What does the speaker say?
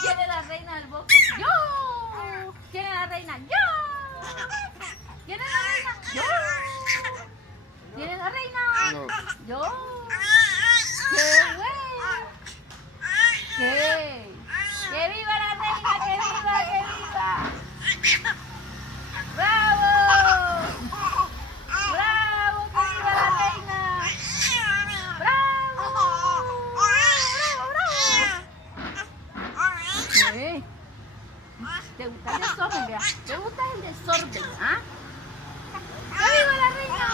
¿Quién es la reina del bosque? ¡Yo! ¿Quién es la reina? ¡Yo! ¿Quién es la reina? ¡Yo! ¿Quién es la reina? No. ¡Yo! ¡Qué bueno! ¿Qué? ¡Que viva la reina! ¡Que viva! ¡Que viva! ¡Bravo! ¡Bravo! ¡Que viva la reina! ¡Bravo! ¿Qué? ¿Te gusta el desorden, vea? ¿Te gusta el desorden, ah? ¡Que viva la reina!